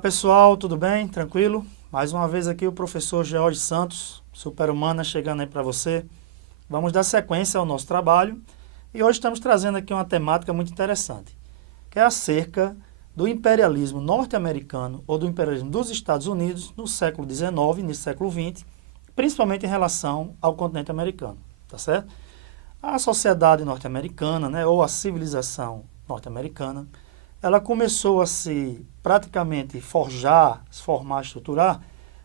Olá pessoal, tudo bem? Tranquilo? Mais uma vez aqui o professor George Santos, Super-Humana, chegando aí para você. Vamos dar sequência ao nosso trabalho e hoje estamos trazendo aqui uma temática muito interessante, que é acerca do imperialismo norte-americano ou do imperialismo dos Estados Unidos no século XIX e no século XX, principalmente em relação ao continente americano, tá certo? A sociedade norte-americana, né, ou a civilização norte-americana, ela começou a se praticamente forjar, se formar, estruturar,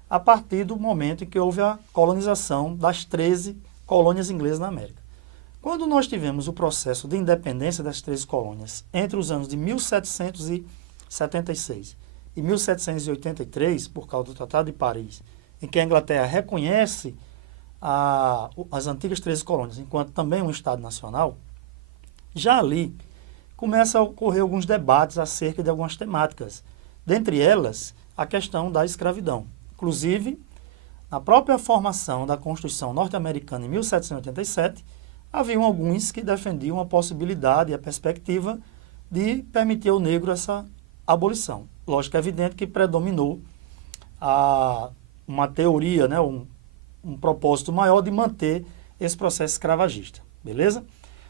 a partir do momento em que houve a colonização das 13 colônias inglesas na América. Quando nós tivemos o processo de independência das 13 colônias entre os anos de 1776 e 1783, por causa do Tratado de Paris, em que a Inglaterra reconhece as antigas 13 colônias enquanto também um Estado nacional, já ali começa a ocorrer alguns debates acerca de algumas temáticas, dentre elas a questão da escravidão. Inclusive, na própria formação da Constituição norte-americana em 1787, haviam alguns que defendiam a possibilidade e a perspectiva de permitir ao negro essa abolição. Lógico, é evidente que predominou uma teoria, né, um propósito maior de manter esse processo escravagista, beleza?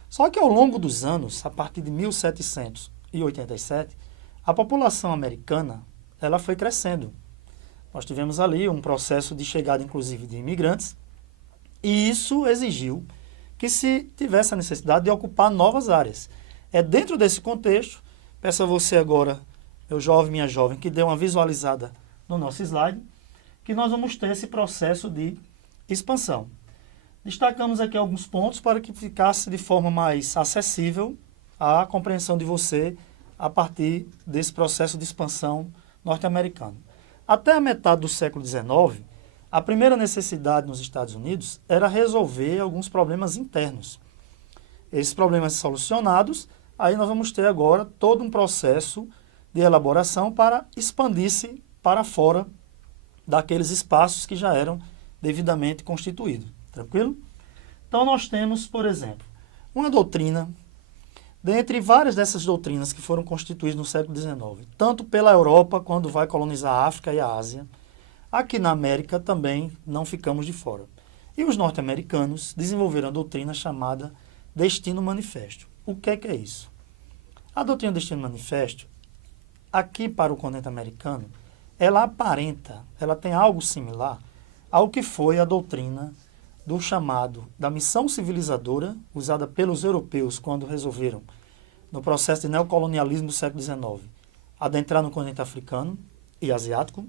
Só que ao longo dos anos, a partir de 1787, a população americana ela foi crescendo. Nós tivemos ali um processo de chegada, inclusive, de imigrantes, e isso exigiu que se tivesse a necessidade de ocupar novas áreas. É dentro desse contexto, peço a você agora, meu jovem, minha jovem, que dê uma visualizada no nosso slide, que nós vamos ter esse processo de expansão. Destacamos aqui alguns pontos para que ficasse de forma mais acessível à compreensão de você a partir desse processo de expansão norte-americano. Até a metade do século XIX, a primeira necessidade nos Estados Unidos era resolver alguns problemas internos. Esses problemas solucionados, aí nós vamos ter agora todo um processo de elaboração para expandir-se para fora daqueles espaços que já eram devidamente constituídos. Tranquilo? Então nós temos, por exemplo, uma doutrina, dentre várias dessas doutrinas que foram constituídas no século XIX, tanto pela Europa, quando vai colonizar a África e a Ásia, aqui na América também não ficamos de fora. E os norte-americanos desenvolveram a doutrina chamada Destino Manifesto. O que é isso? A doutrina Destino Manifesto, aqui para o continente americano, ela aparenta, ela tem algo similar ao que foi a doutrina do chamado da missão civilizadora, usada pelos europeus quando resolveram, no processo de neocolonialismo do século XIX, adentrar no continente africano e asiático,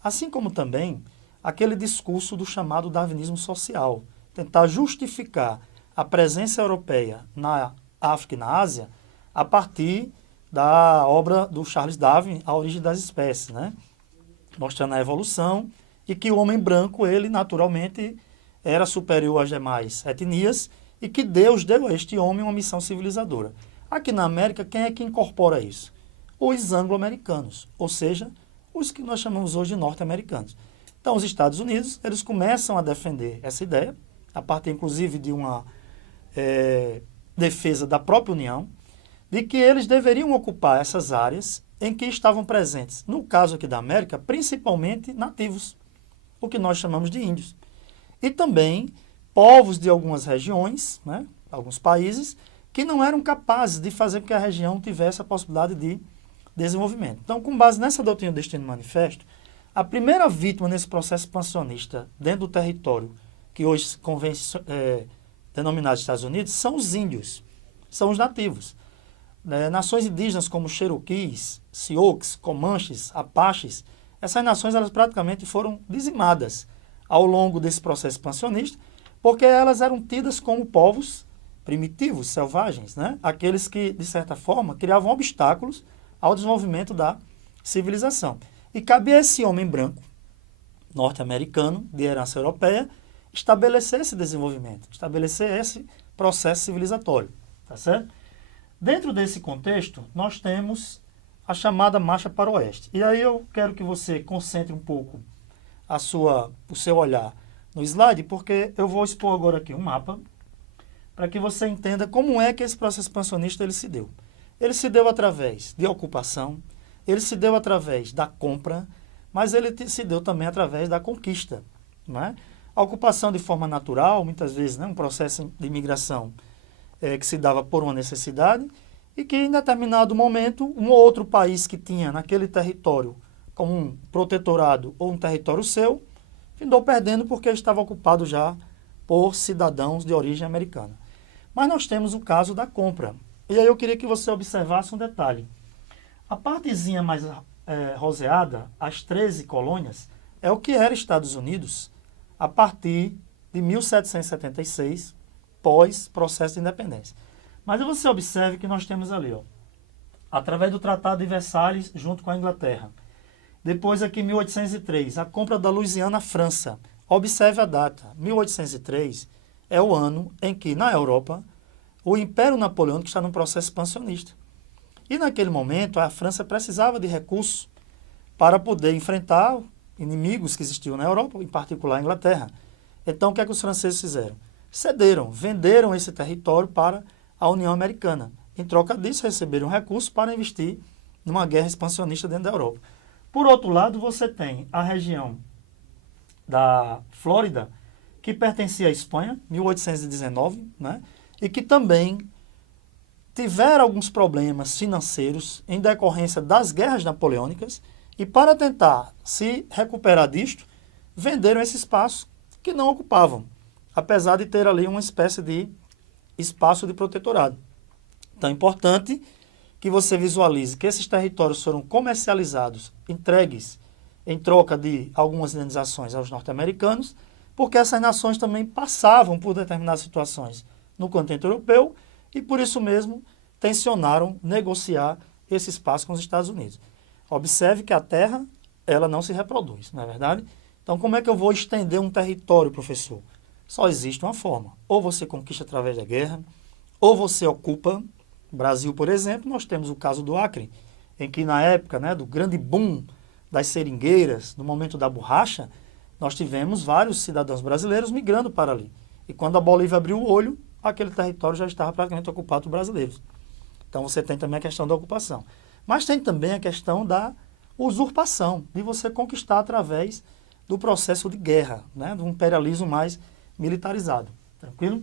assim como também aquele discurso do chamado darwinismo social, tentar justificar a presença europeia na África e na Ásia a partir da obra do Charles Darwin, A Origem das Espécies, né? Mostrando a evolução e que o homem branco, ele naturalmente era superior às demais etnias e que Deus deu a este homem uma missão civilizadora. Aqui na América, quem é que incorpora isso? Os anglo-americanos, ou seja, os que nós chamamos hoje de norte-americanos. Então, os Estados Unidos, eles começam a defender essa ideia, a partir inclusive de uma defesa da própria União, de que eles deveriam ocupar essas áreas em que estavam presentes, no caso aqui da América, principalmente nativos, o que nós chamamos de índios. E também povos de algumas regiões, né, alguns países, que não eram capazes de fazer com que a região tivesse a possibilidade de desenvolvimento. Então, com base nessa doutrina do Destino Manifesto, a primeira vítima nesse processo expansionista dentro do território, que hoje convém denominado Estados Unidos, são os índios, são os nativos. Nações indígenas como Cherokees, Sioux, Comanches, Apaches, essas nações elas praticamente foram dizimadas ao longo desse processo expansionista, porque elas eram tidas como povos primitivos, selvagens, né? Aqueles que, de certa forma, criavam obstáculos ao desenvolvimento da civilização. E cabia a esse homem branco, norte-americano, de herança europeia, estabelecer esse desenvolvimento, estabelecer esse processo civilizatório, tá certo? Dentro desse contexto, nós temos a chamada Marcha para o Oeste. E aí eu quero que você concentre um pouco o seu olhar no slide, porque eu vou expor agora aqui um mapa para que você entenda como é que esse processo expansionista ele se deu. Ele se deu através de ocupação, ele se deu através da compra, mas ele se deu também através da conquista. Não é? A ocupação de forma natural, muitas vezes, né, um processo de imigração que se dava por uma necessidade e que em determinado momento um ou outro país que tinha naquele território como um protetorado ou um território seu, findou perdendo porque estava ocupado já por cidadãos de origem americana. Mas nós temos o caso da compra. E aí eu queria que você observasse um detalhe. A partezinha mais roseada, as 13 colônias, é o que era Estados Unidos a partir de 1776, pós processo de independência. Mas você observe que nós temos ali, ó, através do Tratado de Versalhes, junto com a Inglaterra. Depois aqui, 1803, a compra da Louisiana à França. Observe a data, 1803 é o ano em que, na Europa, o Império Napoleônico está num processo expansionista. E naquele momento, a França precisava de recursos para poder enfrentar inimigos que existiam na Europa, em particular a Inglaterra. Então, o que é que os franceses fizeram? Cederam, venderam esse território para a União Americana. Em troca disso, receberam recursos para investir numa guerra expansionista dentro da Europa. Por outro lado, você tem a região da Flórida, que pertencia à Espanha, 1819, né? E que também tiveram alguns problemas financeiros em decorrência das guerras napoleônicas e para tentar se recuperar disto, venderam esse espaço que não ocupavam, apesar de ter ali uma espécie de espaço de protetorado. Então é importante que você visualize que esses territórios foram comercializados, entregues em troca de algumas indenizações aos norte-americanos, porque essas nações também passavam por determinadas situações no continente europeu e por isso mesmo tensionaram negociar esse espaço com os Estados Unidos. Observe que a terra, ela não se reproduz, não é verdade? Então, como é que eu vou estender um território, professor? Só existe uma forma. Ou você conquista através da guerra, ou você ocupa. No Brasil, por exemplo, nós temos o caso do Acre, em que na época, né, do grande boom das seringueiras, no momento da borracha, nós tivemos vários cidadãos brasileiros migrando para ali. E quando a Bolívia abriu o olho, aquele território já estava praticamente ocupado por brasileiros. Então você tem também a questão da ocupação. Mas tem também a questão da usurpação, de você conquistar através do processo de guerra, né, do imperialismo mais militarizado. Tranquilo?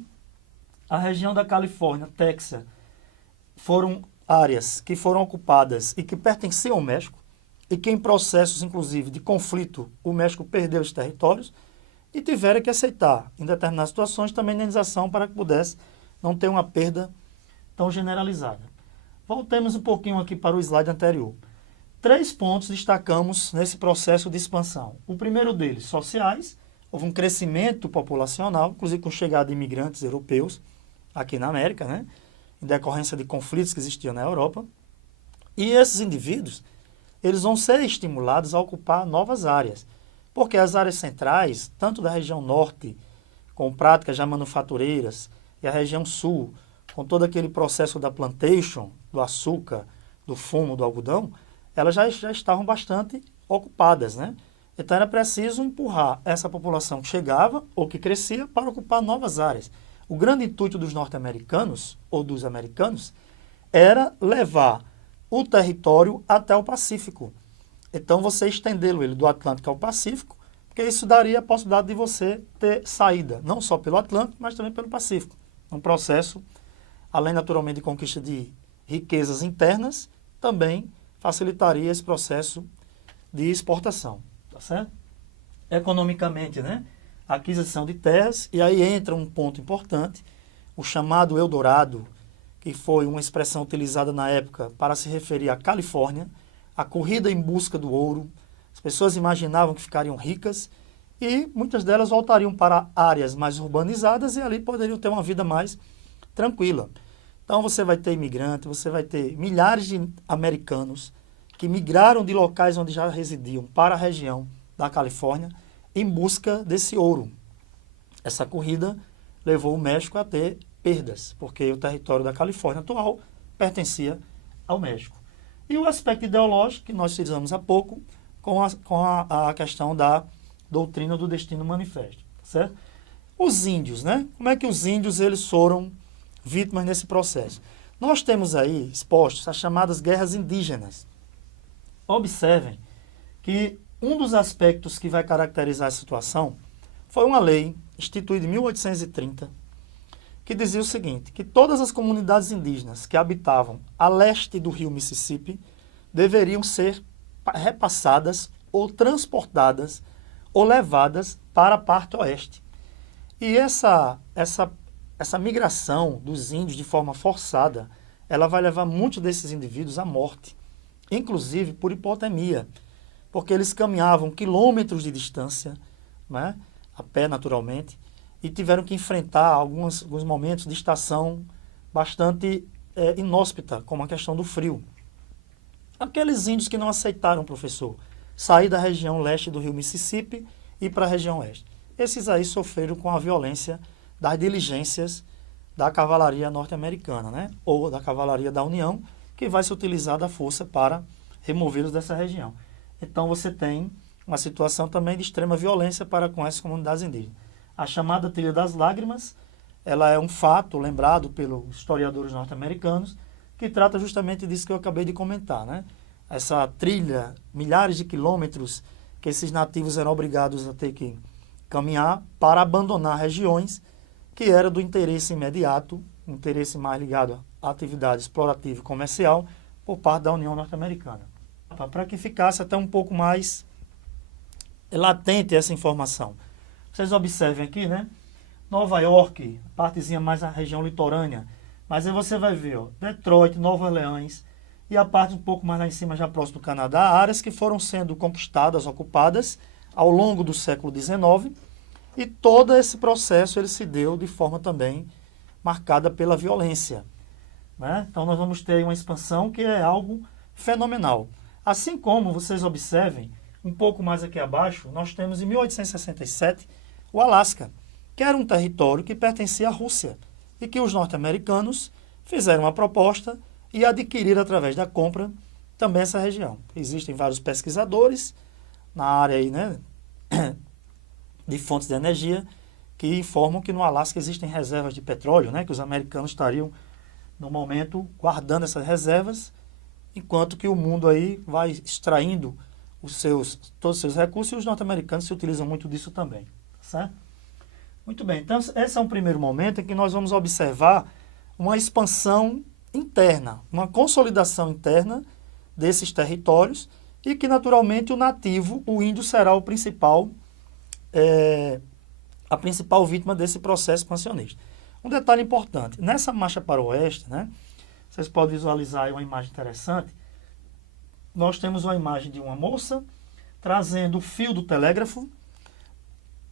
A região da Califórnia, Texas, foram áreas que foram ocupadas e que pertenciam ao México, e que em processos, inclusive, de conflito, o México perdeu os territórios e tiveram que aceitar, em determinadas situações, também indenização para que pudesse não ter uma perda tão generalizada. Voltemos um pouquinho aqui para o slide anterior. 3 pontos destacamos nesse processo de expansão. O primeiro deles, sociais. Houve um crescimento populacional, inclusive com chegada de imigrantes europeus aqui na América, né, em decorrência de conflitos que existiam na Europa. E esses indivíduos, eles vão ser estimulados a ocupar novas áreas, porque as áreas centrais, tanto da região norte, com práticas já manufatureiras, e a região sul, com todo aquele processo da plantation, do açúcar, do fumo, do algodão, elas já estavam bastante ocupadas, né? Então era preciso empurrar essa população que chegava ou que crescia para ocupar novas áreas. O grande intuito dos norte-americanos, ou dos americanos, era levar o território até o Pacífico. Então você estendê-lo ele do Atlântico ao Pacífico, porque isso daria a possibilidade de você ter saída, não só pelo Atlântico, mas também pelo Pacífico. Um processo, além naturalmente de conquista de riquezas internas, também facilitaria esse processo de exportação, tá certo? Economicamente, né? A aquisição de terras, e aí entra um ponto importante, o chamado Eldorado, que foi uma expressão utilizada na época para se referir à Califórnia, a corrida em busca do ouro. As pessoas imaginavam que ficariam ricas e muitas delas voltariam para áreas mais urbanizadas e ali poderiam ter uma vida mais tranquila. Então você vai ter imigrante, você vai ter milhares de americanos que migraram de locais onde já residiam para a região da Califórnia em busca desse ouro. Essa corrida levou o México a ter perdas, porque o território da Califórnia atual pertencia ao México. E o aspecto ideológico, que nós fizemos há pouco, com a questão da doutrina do destino manifesto, certo? Os índios, né? Como é que os índios eles foram vítimas nesse processo? Nós temos aí expostos as chamadas guerras indígenas. observem que um dos aspectos que vai caracterizar a situação foi uma lei instituída em 1830, que dizia o seguinte, que todas as comunidades indígenas que habitavam a leste do rio Mississippi deveriam ser repassadas ou transportadas ou levadas para a parte oeste. E essa migração dos índios de forma forçada, ela vai levar muitos desses indivíduos à morte, inclusive por hipotermia, porque eles caminhavam quilômetros de distância, né, a pé naturalmente, e tiveram que enfrentar alguns momentos de estação bastante inóspita, como a questão do frio. Aqueles índios que não aceitaram, professor, sair da região leste do rio Mississippi e ir para a região oeste. Esses aí sofreram com a violência das diligências da cavalaria norte-americana, né? Ou da cavalaria da União, que vai se utilizar da força para removê-los dessa região. Então você tem uma situação também de extrema violência para com essas comunidades indígenas. A chamada Trilha das Lágrimas, ela é um fato lembrado pelos historiadores norte-americanos, que trata justamente disso que eu acabei de comentar, né? Essa trilha, milhares de quilômetros que esses nativos eram obrigados a ter que caminhar para abandonar regiões que era do interesse imediato, interesse mais ligado à atividade explorativa e comercial por parte da União Norte-Americana. Para que ficasse até um pouco mais latente essa informação. Vocês observem aqui, né? Nova York, partezinha mais a região litorânea, mas aí você vai ver, ó, Detroit, Nova Orleans e a parte um pouco mais lá em cima, já próximo do Canadá, áreas que foram sendo conquistadas, ocupadas ao longo do século XIX, e todo esse processo ele se deu de forma também marcada pela violência, né? Então nós vamos ter uma expansão que é algo fenomenal. Assim como vocês observem, um pouco mais aqui abaixo, nós temos em 1867 o Alasca, que era um território que pertencia à Rússia e que os norte-americanos fizeram uma proposta e adquiriram através da compra também essa região. Existem vários pesquisadores na área aí, né, de fontes de energia que informam que no Alasca existem reservas de petróleo, né, que os americanos estariam no momento guardando essas reservas, enquanto que o mundo aí vai extraindo todos os seus recursos, e os norte-americanos se utilizam muito disso também, certo? Muito bem, então esse é um primeiro momento em que nós vamos observar uma expansão interna, uma consolidação interna desses territórios, e que naturalmente o nativo, o índio, será o principal, a principal vítima desse processo expansionista. Um detalhe importante, nessa marcha para o oeste, né, vocês podem visualizar aí uma imagem interessante. Nós temos uma imagem de uma moça trazendo o fio do telégrafo,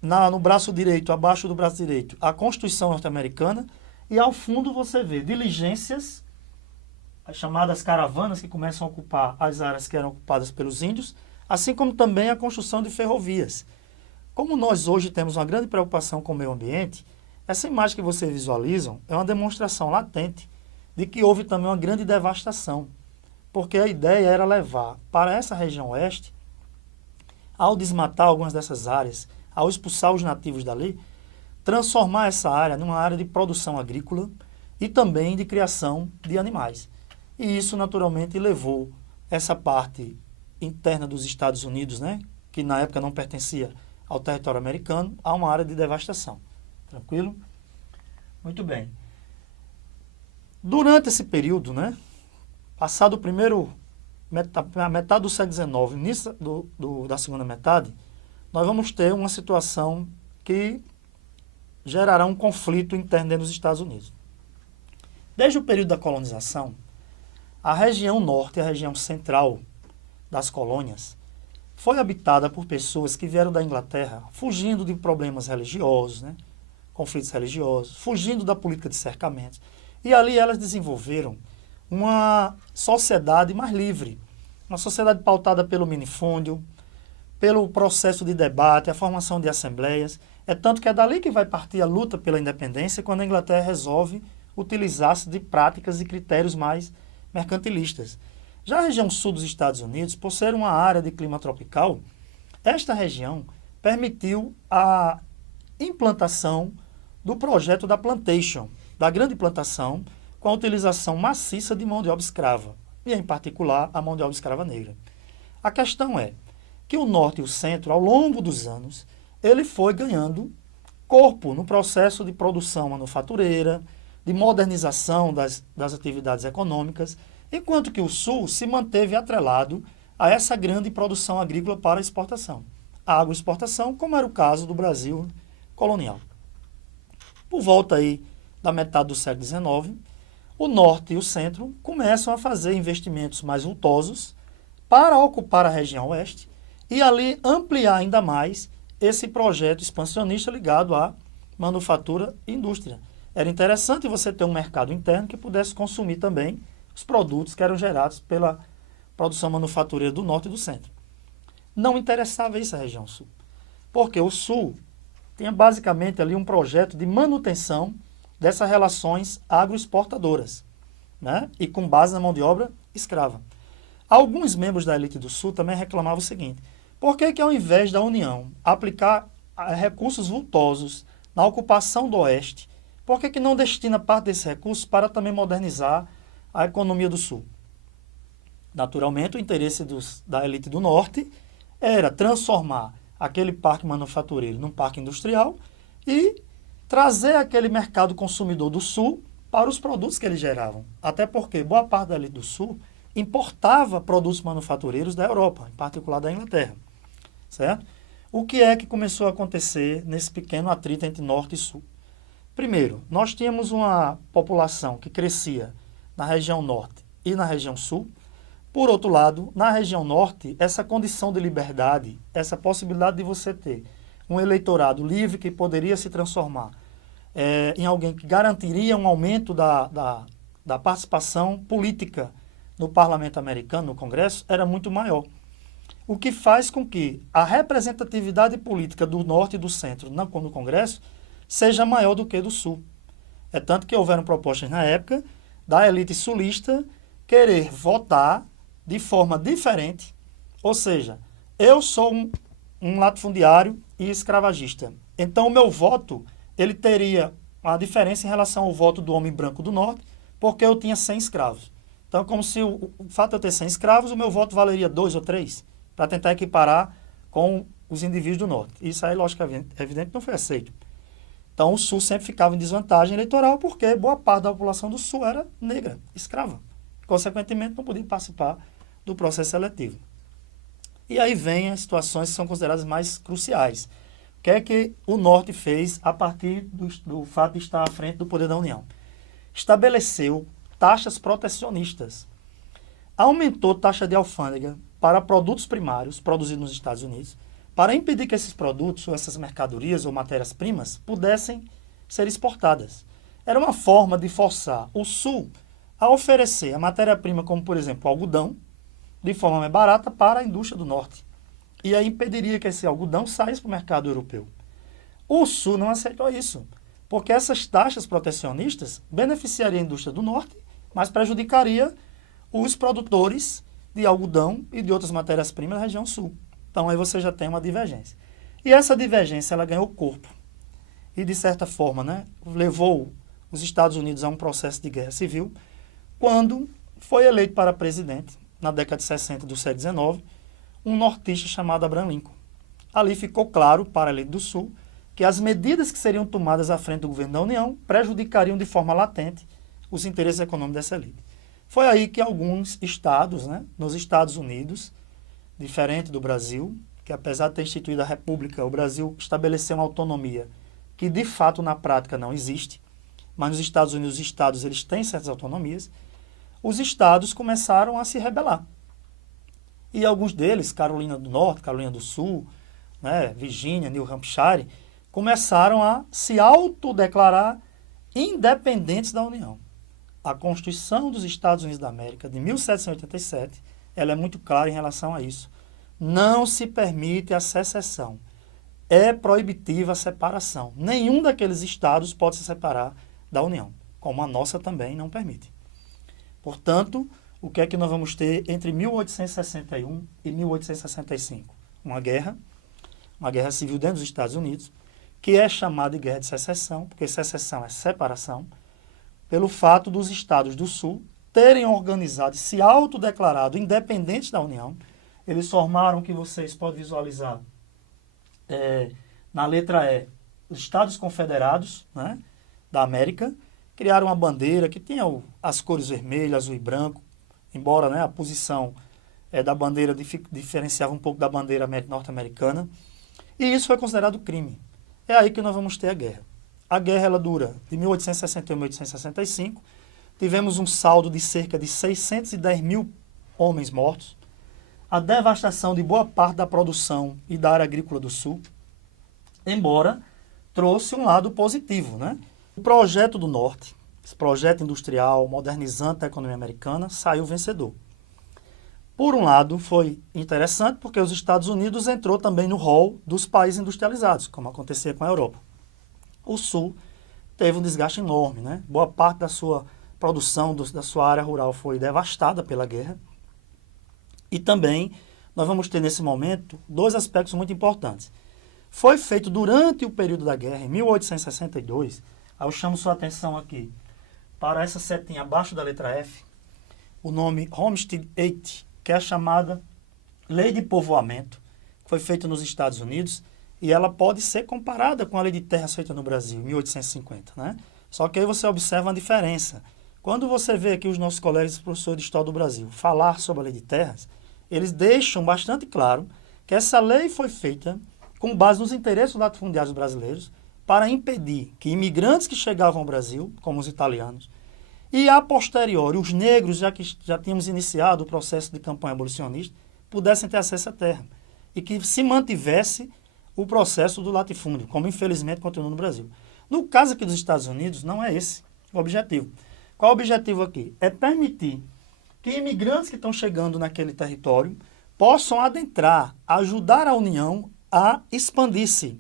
no braço direito, abaixo do braço direito, a Constituição norte-americana, e ao fundo você vê diligências, as chamadas caravanas, que começam a ocupar as áreas que eram ocupadas pelos índios, assim como também a construção de ferrovias. Como nós hoje temos uma grande preocupação com o meio ambiente, essa imagem que vocês visualizam é uma demonstração latente de que houve também uma grande devastação, porque a ideia era levar para essa região oeste, ao desmatar algumas dessas áreas, ao expulsar os nativos dali, transformar essa área numa área de produção agrícola e também de criação de animais. E isso naturalmente levou essa parte interna dos Estados Unidos, né, que na época não pertencia ao território americano, a uma área de devastação. Tranquilo? Muito bem. Durante esse período, né, passado o primeiro, a metade do século XIX, início da segunda metade, nós vamos ter uma situação que gerará um conflito interno dentro dos Estados Unidos. Desde o período da colonização, a região norte e a região central das colônias foi habitada por pessoas que vieram da Inglaterra fugindo de problemas religiosos, né, conflitos religiosos, fugindo da política de cercamentos. E ali elas desenvolveram uma sociedade mais livre, uma sociedade pautada pelo minifúndio, pelo processo de debate, a formação de assembleias. É tanto que é dali que vai partir a luta pela independência, quando a Inglaterra resolve utilizar-se de práticas e critérios mais mercantilistas. Já a região sul dos Estados Unidos, por ser uma área de clima tropical, esta região permitiu a implantação do projeto da plantation, da grande plantação, com a utilização maciça de mão de obra escrava, e em particular a mão de obra escrava negra. A questão é que o Norte e o Centro, ao longo dos anos, ele foi ganhando corpo no processo de produção manufatureira, de modernização das atividades econômicas, enquanto que o Sul se manteve atrelado a essa grande produção agrícola para exportação. A agroexportação, como era o caso do Brasil colonial. Por volta aí da metade do século XIX, o Norte e o Centro começam a fazer investimentos mais vultosos para ocupar a região Oeste e ali ampliar ainda mais esse projeto expansionista ligado à manufatura e indústria. Era interessante você ter um mercado interno que pudesse consumir também os produtos que eram gerados pela produção manufatureira do Norte e do Centro. Não interessava isso à região Sul, porque o Sul tinha basicamente ali um projeto de manutenção dessas relações agroexportadoras, né? E com base na mão de obra escrava. Alguns membros da elite do Sul também reclamavam o seguinte: por que ao invés da União aplicar recursos vultosos na ocupação do Oeste, por que não destina parte desses recursos para também modernizar a economia do Sul? Naturalmente, o interesse da elite do Norte era transformar aquele parque manufatureiro num parque industrial e trazer aquele mercado consumidor do Sul para os produtos que eles geravam. Até porque boa parte da elite do Sul importava produtos manufatureiros da Europa, em particular da Inglaterra. Certo? O que é que começou a acontecer nesse pequeno atrito entre Norte e Sul? Primeiro, nós tínhamos uma população que crescia na região Norte e na região Sul. Por outro lado, na região Norte, essa condição de liberdade, essa possibilidade de você ter um eleitorado livre que poderia se transformar em alguém que garantiria um aumento da participação política no parlamento americano, no Congresso, era muito maior. O que faz com que a representatividade política do Norte e do Centro no Congresso seja maior do que do Sul. É tanto que houveram propostas na época da elite sulista querer votar de forma diferente, ou seja, eu sou um latifundiário e escravagista. Então o meu voto, ele teria uma diferença em relação ao voto do homem branco do Norte, porque eu tinha 100 escravos. Então, como se o fato de eu ter 100 escravos, o meu voto valeria 2 ou 3, para tentar equiparar com os indivíduos do Norte. Isso aí, logicamente, evidente, não foi aceito. Então, o Sul sempre ficava em desvantagem eleitoral, porque boa parte da população do Sul era negra, escrava. Consequentemente, não podia participar do processo seletivo. E aí vem as situações que são consideradas mais cruciais. O que é que o Norte fez a partir do fato de estar à frente do poder da União? Estabeleceu taxas protecionistas. Aumentou taxa de alfândega para produtos primários produzidos nos Estados Unidos, para impedir que esses produtos, ou essas mercadorias ou matérias-primas, pudessem ser exportadas. Era uma forma de forçar o Sul a oferecer a matéria-prima, como por exemplo o algodão, de forma mais barata para a indústria do Norte. E aí impediria que esse algodão saísse para o mercado europeu. O Sul não aceitou isso, porque essas taxas protecionistas beneficiariam a indústria do Norte, mas prejudicaria os produtores de algodão e de outras matérias-primas da região Sul. Então aí você já tem uma divergência. E essa divergência ela ganhou corpo. E de certa forma, né, levou os Estados Unidos a um processo de guerra civil, quando foi eleito para presidente, na década de 60 do século XIX, um nortista chamado Abraham Lincoln. Ali ficou claro para a elite do Sul que as medidas que seriam tomadas à frente do governo da União prejudicariam de forma latente os interesses econômicos dessa elite. Foi aí que alguns estados, né, nos Estados Unidos, diferente do Brasil, que apesar de ter instituído a República, o Brasil estabeleceu uma autonomia que de fato na prática não existe, mas nos Estados Unidos os estados eles têm certas autonomias, os estados começaram a se rebelar. E alguns deles, Carolina do Norte, Carolina do Sul, né, Virgínia, New Hampshire, começaram a se autodeclarar independentes da União. A Constituição dos Estados Unidos da América, de 1787, ela é muito clara em relação a isso. Não se permite a secessão. É proibitiva a separação. Nenhum daqueles estados pode se separar da União, como a nossa também não permite. Portanto, o que é que nós vamos ter entre 1861 e 1865? Uma guerra civil dentro dos Estados Unidos, que é chamada de Guerra de Secessão, porque secessão é separação, pelo fato dos estados do Sul terem organizado e se autodeclarado independentes da União. Eles formaram, que vocês podem visualizar, na letra E, os Estados Confederados, né, da América. Criaram uma bandeira que tinha as cores vermelho, azul e branco, embora, né, a posição da bandeira diferenciava um pouco da bandeira norte-americana. E isso foi considerado crime. É aí que nós vamos ter a guerra. A guerra ela dura de 1861 a 1865. Tivemos um saldo de cerca de 610 mil homens mortos. A devastação de boa parte da produção e da área agrícola do Sul, embora trouxe um lado positivo, né? O projeto do Norte, esse projeto industrial, modernizante da economia americana, saiu vencedor. Por um lado, foi interessante porque os Estados Unidos entrou também no rol dos países industrializados, como acontecia com a Europa. O Sul teve um desgaste enorme, né? Boa parte da sua produção, da sua área rural foi devastada pela guerra. E também nós vamos ter nesse momento dois aspectos muito importantes. Foi feito durante o período da guerra, em 1862, aí eu chamo sua atenção aqui para essa setinha abaixo da letra F, o nome Homestead Act, que é a chamada Lei de Povoamento, que foi feita nos Estados Unidos, e ela pode ser comparada com a Lei de Terras feita no Brasil, em 1850, né? Só que aí você observa uma diferença. Quando você vê aqui os nossos colegas professores de História do Brasil falar sobre a Lei de Terras, eles deixam bastante claro que essa lei foi feita com base nos interesses latifundiários brasileiros para impedir que imigrantes que chegavam ao Brasil, como os italianos, e a posteriori os negros, já que já tínhamos iniciado o processo de campanha abolicionista, pudessem ter acesso à terra e que se mantivesse o processo do latifúndio, como infelizmente continua no Brasil. No caso aqui dos Estados Unidos, não é esse o objetivo. Qual é o objetivo aqui? É permitir que imigrantes que estão chegando naquele território possam adentrar, ajudar a União a expandir-se.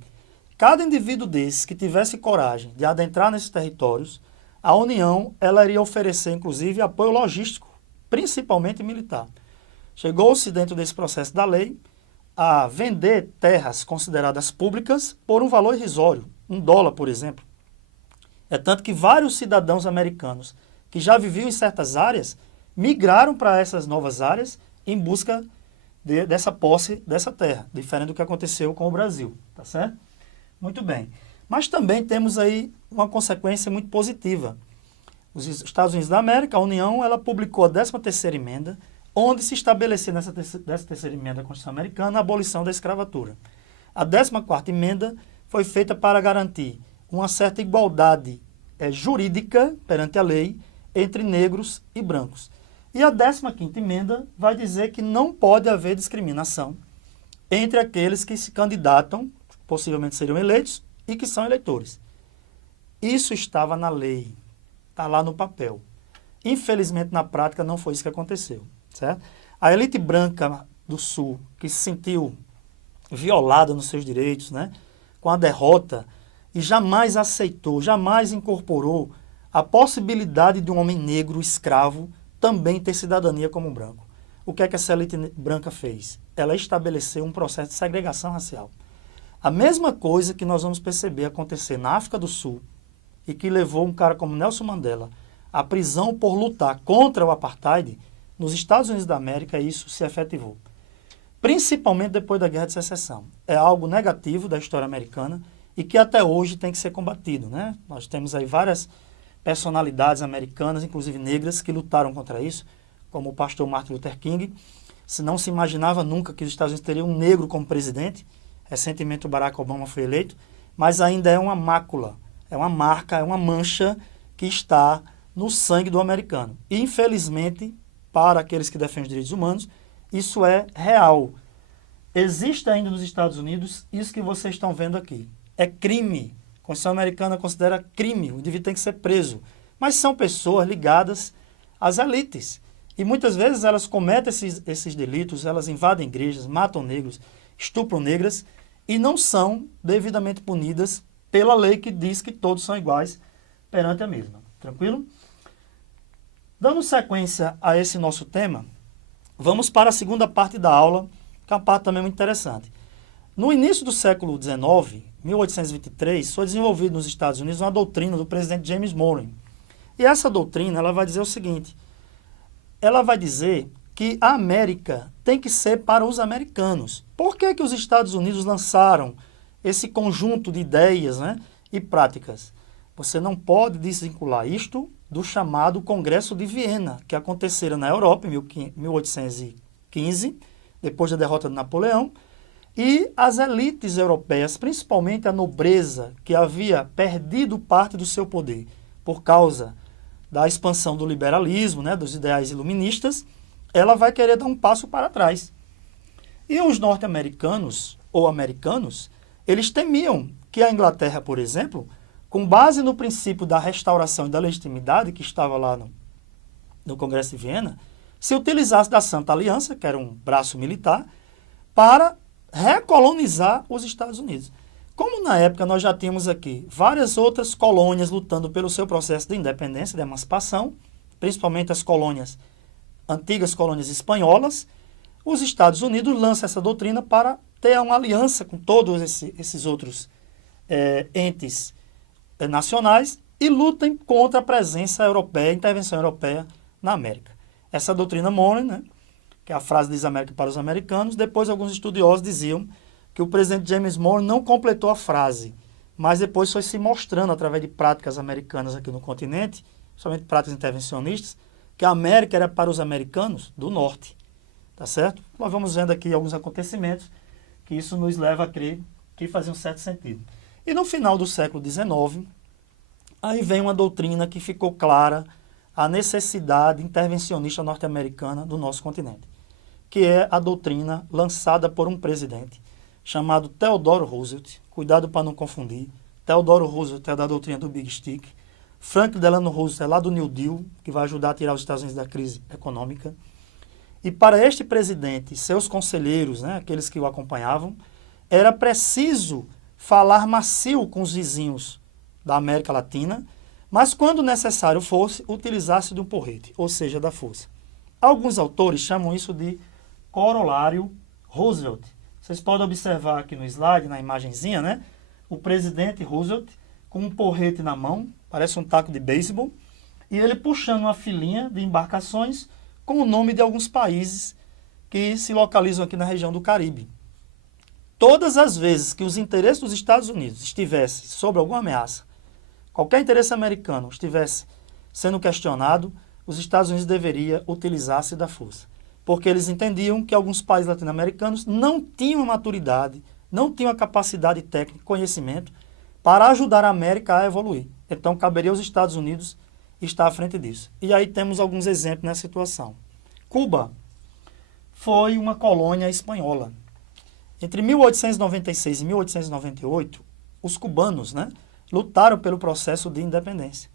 Cada indivíduo desses que tivesse coragem de adentrar nesses territórios, a União ela iria oferecer, inclusive, apoio logístico, principalmente militar. Chegou-se, dentro desse processo da lei, a vender terras consideradas públicas por um valor irrisório, $1, por exemplo. É tanto que vários cidadãos americanos que já viviam em certas áreas migraram para essas novas áreas em busca dessa posse dessa terra, diferente do que aconteceu com o Brasil, tá certo? Muito bem. Mas também temos aí uma consequência muito positiva. Os Estados Unidos da América, a União, ela publicou a 13ª emenda, onde se estabelecia nessa 13ª emenda da Constituição Americana a abolição da escravatura. A 14ª emenda foi feita para garantir uma certa igualdade jurídica perante a lei entre negros e brancos. E a 15ª emenda vai dizer que não pode haver discriminação entre aqueles que se candidatam, possivelmente seriam eleitos, e que são eleitores. Isso estava na lei, está lá no papel. Infelizmente, na prática, não foi isso que aconteceu, certo? A elite branca do Sul, que se sentiu violada nos seus direitos, né, com a derrota, e jamais aceitou, jamais incorporou a possibilidade de um homem negro, escravo, também ter cidadania como branco. O que é que essa elite branca fez? Ela estabeleceu um processo de segregação racial. A mesma coisa que nós vamos perceber acontecer na África do Sul e que levou um cara como Nelson Mandela à prisão por lutar contra o apartheid, nos Estados Unidos da América isso se efetivou. Principalmente depois da Guerra de Secessão. É algo negativo da história americana e que até hoje tem que ser combatido, né? Nós temos aí várias personalidades americanas, inclusive negras, que lutaram contra isso, como o pastor Martin Luther King. Se não se imaginava nunca que os Estados Unidos teriam um negro como presidente. Recentemente o Barack Obama foi eleito, mas ainda é uma mácula, é uma marca, é uma mancha que está no sangue do americano. E, infelizmente, para aqueles que defendem os direitos humanos, isso é real. Existe ainda nos Estados Unidos isso que vocês estão vendo aqui. É crime. A Constituição americana considera crime, o indivíduo tem que ser preso. Mas são pessoas ligadas às elites. E muitas vezes elas cometem esses delitos, elas invadem igrejas, matam negros, estupram negras e não são devidamente punidas pela lei que diz que todos são iguais perante a mesma. Tranquilo? Dando sequência a esse nosso tema, vamos para a segunda parte da aula, que é uma parte também muito interessante. No início do século XIX, 1823, foi desenvolvida nos Estados Unidos uma doutrina do presidente James Monroe. E essa doutrina ela vai dizer o seguinte, ela vai dizer que a América tem que ser para os americanos. Por que que os Estados Unidos lançaram esse conjunto de ideias, né, e práticas? Você não pode desvincular isto do chamado Congresso de Viena, que acontecera na Europa em 1815, depois da derrota de Napoleão, e as elites europeias, principalmente a nobreza, que havia perdido parte do seu poder por causa da expansão do liberalismo, né, dos ideais iluministas, ela vai querer dar um passo para trás. E os norte-americanos, ou americanos, eles temiam que a Inglaterra, por exemplo, com base no princípio da restauração e da legitimidade que estava lá no Congresso de Viena, se utilizasse da Santa Aliança, que era um braço militar, para recolonizar os Estados Unidos. Como na época nós já tínhamos aqui várias outras colônias lutando pelo seu processo de independência, de emancipação, principalmente as antigas colônias espanholas, os Estados Unidos lançam essa doutrina para ter uma aliança com todos esses outros entes nacionais e lutem contra a presença europeia, a intervenção europeia na América. Essa doutrina Monroe, né, que é a frase diz América para os americanos, depois alguns estudiosos diziam que o presidente James Monroe não completou a frase, mas depois foi se mostrando através de práticas americanas aqui no continente, somente práticas intervencionistas, que a América era para os americanos do norte, tá certo? Nós vamos vendo aqui alguns acontecimentos que isso nos leva a crer que fazia um certo sentido. E no final do século XIX, aí vem uma doutrina que ficou clara a necessidade intervencionista norte-americana do nosso continente, que é a doutrina lançada por um presidente chamado Theodore Roosevelt. Cuidado para não confundir. Theodore Roosevelt é da doutrina do Big Stick. Franklin Delano Roosevelt é lá do New Deal, que vai ajudar a tirar os Estados Unidos da crise econômica. E para este presidente e seus conselheiros, né, aqueles que o acompanhavam, era preciso falar macio com os vizinhos da América Latina, mas quando necessário fosse, utilizasse de um porrete, ou seja, da força. Alguns autores chamam isso de corolário Roosevelt. Vocês podem observar aqui no slide, na imagenzinha, né? O presidente Roosevelt com um porrete na mão, parece um taco de beisebol, e ele puxando uma filinha de embarcações com o nome de alguns países que se localizam aqui na região do Caribe. Todas as vezes que os interesses dos Estados Unidos estivessem sob alguma ameaça, qualquer interesse americano estivesse sendo questionado, os Estados Unidos deveriam utilizar-se da força. Porque eles entendiam que alguns países latino-americanos não tinham a maturidade, não tinham a capacidade técnica, conhecimento, para ajudar a América a evoluir. Então, caberia aos Estados Unidos estar à frente disso. E aí temos alguns exemplos nessa situação. Cuba foi uma colônia espanhola. Entre 1896 e 1898, os cubanos, né, lutaram pelo processo de independência.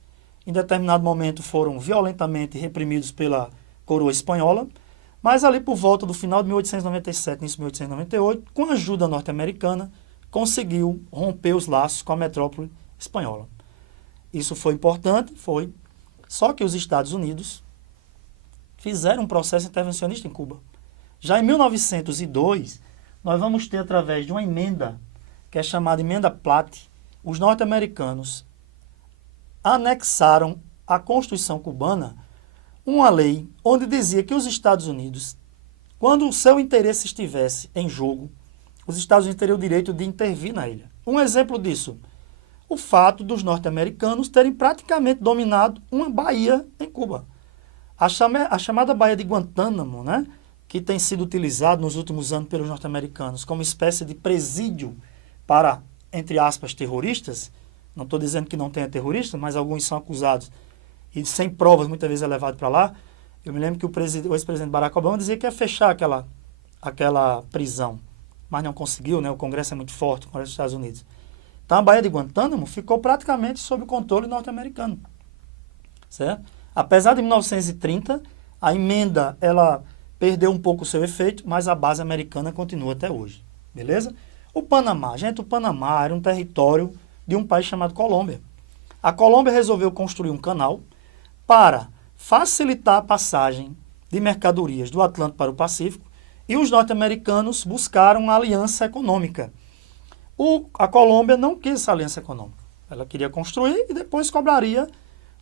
Em determinado momento foram violentamente reprimidos pela coroa espanhola, mas ali por volta do final de 1897, início de 1898, com a ajuda norte-americana, conseguiu romper os laços com a metrópole espanhola. Isso foi importante, foi. Só que os Estados Unidos fizeram um processo intervencionista em Cuba. Já em 1902, nós vamos ter, através de uma emenda, que é chamada Emenda Platt, os norte-americanos anexaram à Constituição cubana uma lei onde dizia que os Estados Unidos, quando o seu interesse estivesse em jogo, os Estados Unidos teriam o direito de intervir na ilha. Um exemplo disso, o fato dos norte-americanos terem praticamente dominado uma baía em Cuba. A chamada Baía de Guantánamo, né, que tem sido utilizado nos últimos anos pelos norte-americanos como espécie de presídio para, entre aspas, terroristas. Não estou dizendo que não tenha terroristas, mas alguns são acusados e sem provas muitas vezes é levado para lá. Eu me lembro que o ex-presidente Barack Obama dizia que ia fechar aquela prisão, mas não conseguiu, né? O Congresso é muito forte, o Congresso dos Estados Unidos. Então a Baía de Guantánamo ficou praticamente sob o controle norte-americano, certo? Apesar de 1930, a emenda ela perdeu um pouco o seu efeito, mas a base americana continua até hoje, beleza? O Panamá, gente, o Panamá era um território de um país chamado Colômbia. A Colômbia resolveu construir um canal para facilitar a passagem de mercadorias do Atlântico para o Pacífico, e os norte-americanos buscaram uma aliança econômica. A Colômbia não quis essa aliança econômica. Ela queria construir e depois cobraria,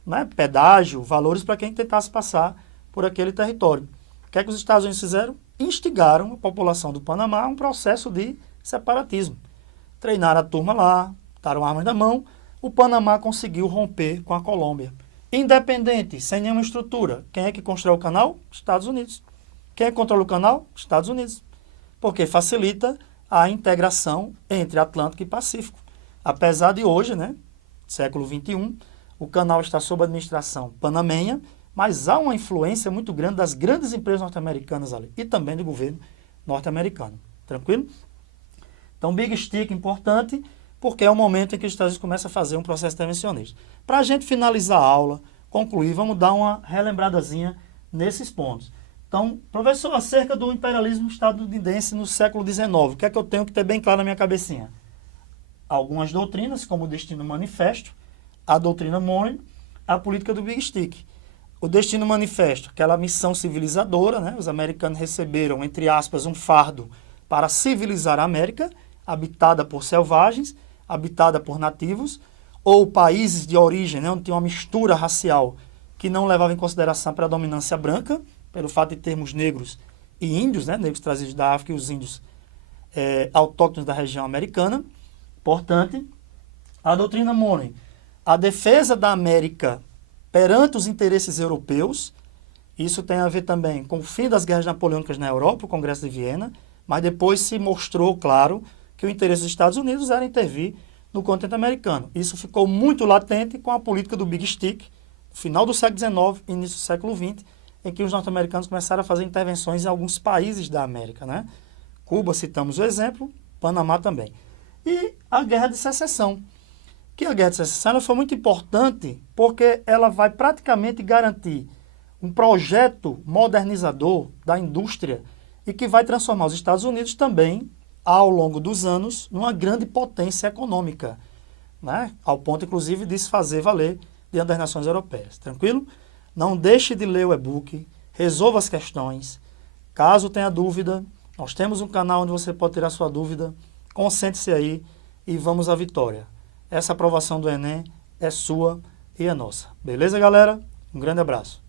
né, pedágio, valores para quem tentasse passar por aquele território. que é que os Estados Unidos fizeram? Instigaram a população do Panamá a um processo de separatismo. Treinaram a turma lá, botaram armas na mão, o Panamá conseguiu romper com a Colômbia. Independente, sem nenhuma estrutura. Quem é que constrói o canal? Estados Unidos. Quem é que controla o canal? Estados Unidos. Porque facilita a integração entre Atlântico e Pacífico. Apesar de hoje, né, século XXI, o canal está sob administração panamenha, mas há uma influência muito grande das grandes empresas norte-americanas ali e também do governo norte-americano. Tranquilo? Então, Big Stick importante, porque é o momento em que os Estados Unidos começam a fazer um processo intervencionista. Para a gente finalizar a aula, concluir, vamos dar uma relembradazinha nesses pontos. Então, professor, acerca do imperialismo estadunidense no século XIX, o que é que eu tenho que ter bem claro na minha cabecinha? Algumas doutrinas, como o Destino Manifesto, a doutrina Monroe, a política do Big Stick. O Destino Manifesto, aquela missão civilizadora, né? Os americanos receberam, entre aspas, um fardo para civilizar a América, habitada por selvagens, habitada por nativos, ou países de origem, né? Onde tinha uma mistura racial que não levava em consideração a predominância branca, pelo fato de termos negros e índios, né? Negros trazidos da África e os índios autóctones da região americana. Importante, a doutrina Monroe, a defesa da América perante os interesses europeus. Isso tem a ver também com o fim das guerras napoleônicas na Europa, o Congresso de Viena, mas depois se mostrou claro que o interesse dos Estados Unidos era intervir no continente americano. Isso ficou muito latente com a política do Big Stick, no final do século XIX e início do século XX, em que os norte-americanos começaram a fazer intervenções em alguns países da América, né? Cuba, citamos o exemplo, Panamá também. E a Guerra de Secessão, que a Guerra de Secessão ela foi muito importante porque ela vai praticamente garantir um projeto modernizador da indústria e que vai transformar os Estados Unidos também, ao longo dos anos, numa grande potência econômica, né? Ao ponto, inclusive, de se fazer valer diante das nações europeias. Tranquilo? Não deixe de ler o e-book, resolva as questões. Caso tenha dúvida, nós temos um canal onde você pode tirar sua dúvida. Concentre-se aí e vamos à vitória. Essa aprovação do Enem é sua e é nossa. Beleza, galera? Um grande abraço.